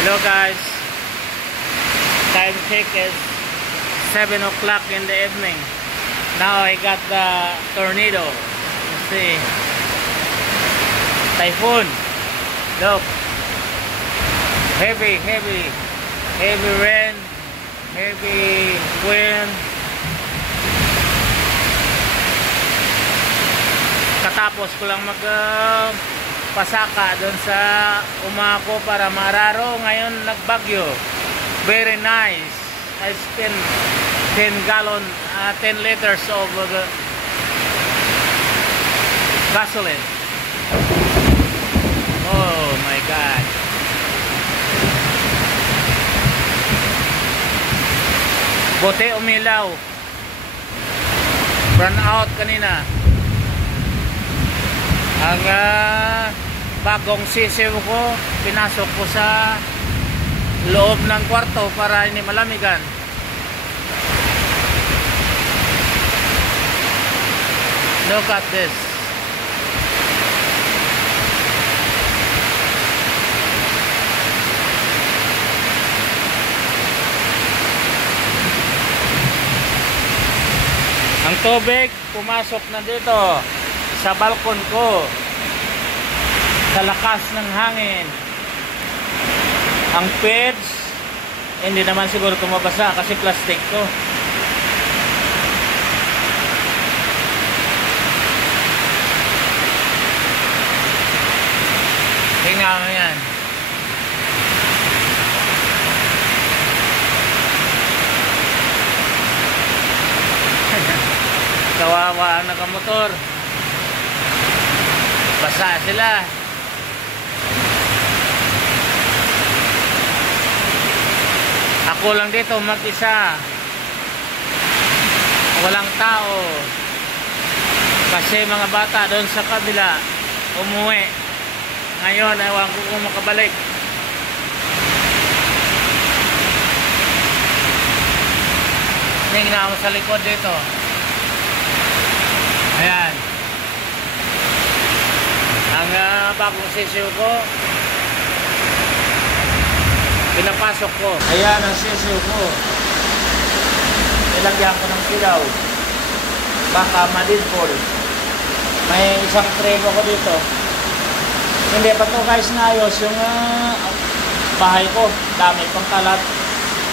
Hello guys, time check is 7 o'clock in the evening. Now I got the tornado. You see, typhoon. Look, heavy rain, heavy wind. Katapos ko lang pasaka doon sa Umako para Mararo. Ngayon nagbagyo. Very nice. I spent 10 liters of gasoline. Oh my God. Bote umilaw. Run out kanina. Ang bagong sisiw ko, pinasok ko sa loob ng kwarto para hindi malamigan. Look at this. Ang tubig pumasok na dito sa balkon ko sa lakas ng hangin. Ang peds hindi naman siguro tumabasa kasi plastic to. Tingnan mo yan. Kawawa ang nakamotor. Basa sila. Ako lang dito mag-isa. Walang tao. Kasi mga bata doon sa kabila umuwi. Ngayon ewan ko kung makabalik. Tingnan mo sa likod dito. Ayan. Ang bagong sisiw ko, pinapasok ko. Ayan ang sisiw ko. Nilagyan ko ng ilaw. Baka madidpol. May isang tremo ko dito. Hindi pa to guys naayos yung bahay ko. Dami pang kalat.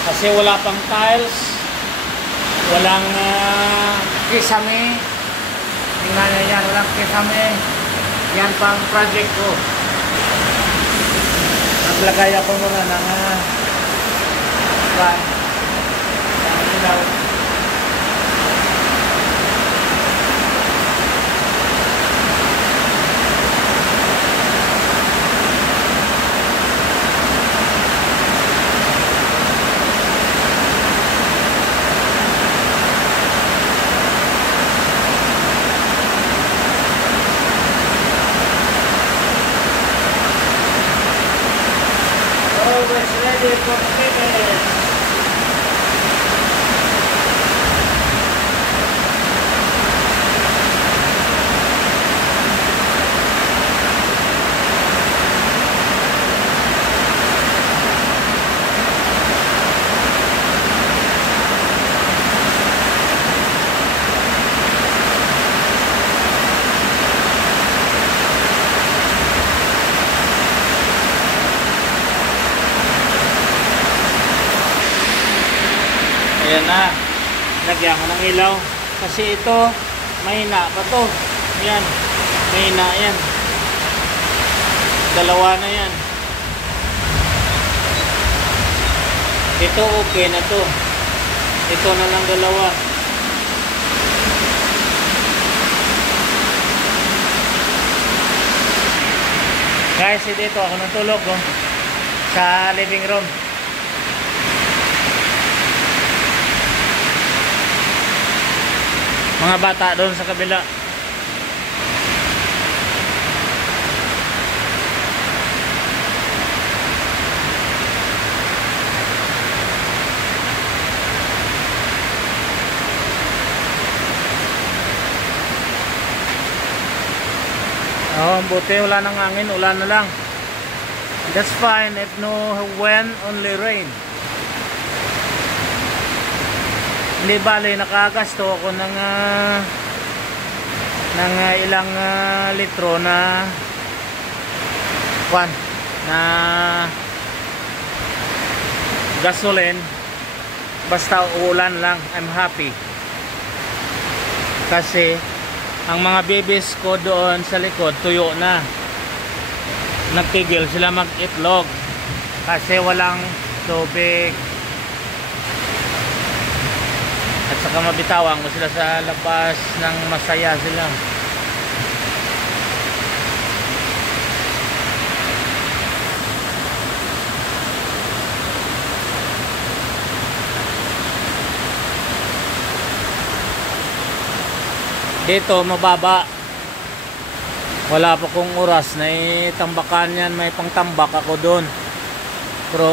Kasi wala pang tiles. Walang kisame. Tingnan nyo yan. Walang kisame. Yan pang project ko. Naglagay ako muna ng ilaw. Always ready for business. Ayan na, lagyan ko ng ilaw kasi ito mahina pa to. Ayan, mahina yan. Dalawa na yan. Ito okay na to. Ito na lang dalawa. Guys, dito ako natulog sa living room. Mga bata doon sa kabila. Oh, buti wala nang hangin, ulan na lang. That's fine if no when, only rain. Hindi bale, nakagasto ako ng ilang litro na na gasoline. Basta uulan lang, I'm happy. Kasi ang mga babies ko doon sa likod tuyo na. Nagtigil sila mag-itlog kasi walang tubig. At saka mabitawan ko sila sa labas ng masaya sila. Dito mababa. Wala pa kong oras na tambakan yan. May pangtambak ako doon. Pero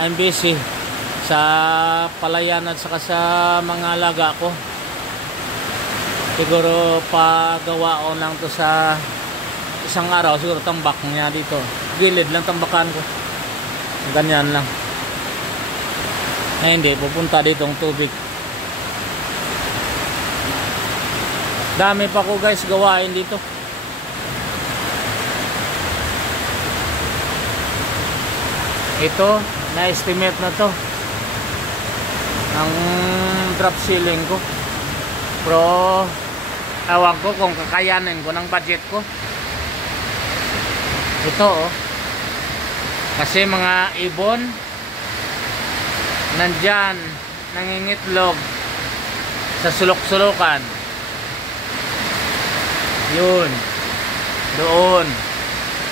I'm busy sa palayan at saka sa mga alaga ko. Siguro pagawa ko lang to sa isang araw. Siguro tambak niya dito. Gilid lang tambakan ko. Ganyan lang. Ay hindi, pupunta dito ang tubig. Dami pa ko guys gawain dito. Ito, na-estimate na to ang drop ceiling ko. Pero ewan ko kung kakayanin ko ng budget ko. Ito oh. Kasi mga ibon nandyan nangingitlog sa sulok-sulukan. Yun. Doon.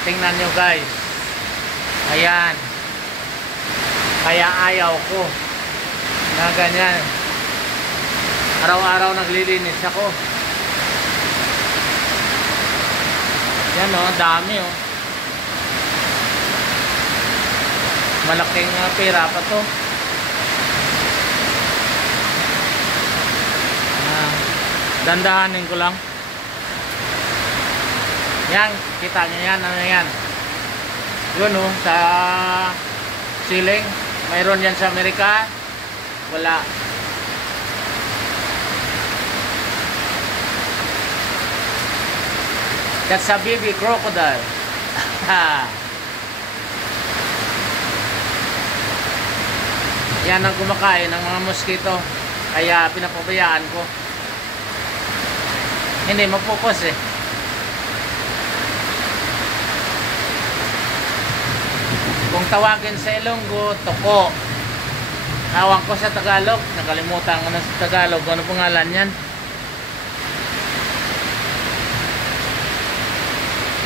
Tingnan nyo guys. Ayan. Kaya ayaw ko na ganyan. Araw-araw naglilinis ako. Yan o. Dami o. Malaking pera pa to. Dandahanin ko lang. Yan, kita nyo yan, ano yan. Yun o, sa ceiling. Mayroon yan sa Amerika. Wala. That's a baby crocodile. Yan ang kumakain ng mga mosquito. Kaya pinapabayaan ko. Hindi mapupos eh. Kung tawagin sa Ilonggo, toko. Tawag ko sa Tagalog. Nakalimutan ko na sa Tagalog. Ano pangalan yan?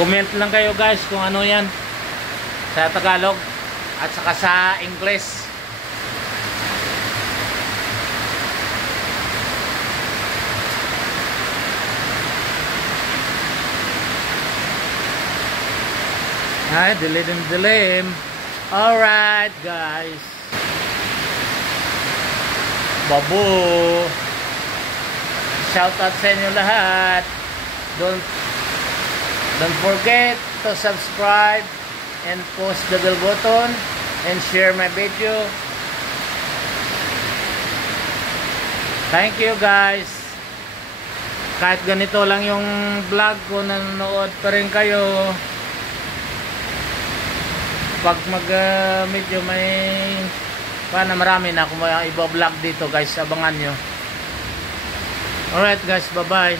Comment lang kayo guys kung ano yan sa Tagalog at saka sa English. Ay, dilim. Alright guys. Babu. Shout out sa inyo lahat. Don't forget to subscribe and post the bell button and share my video. Thank you guys. Kahit ganito lang yung vlog ko, nanonood pa rin kayo. Pag medyo may marami na akong iba vlog dito guys, abangan nyo. Alright guys, bye bye.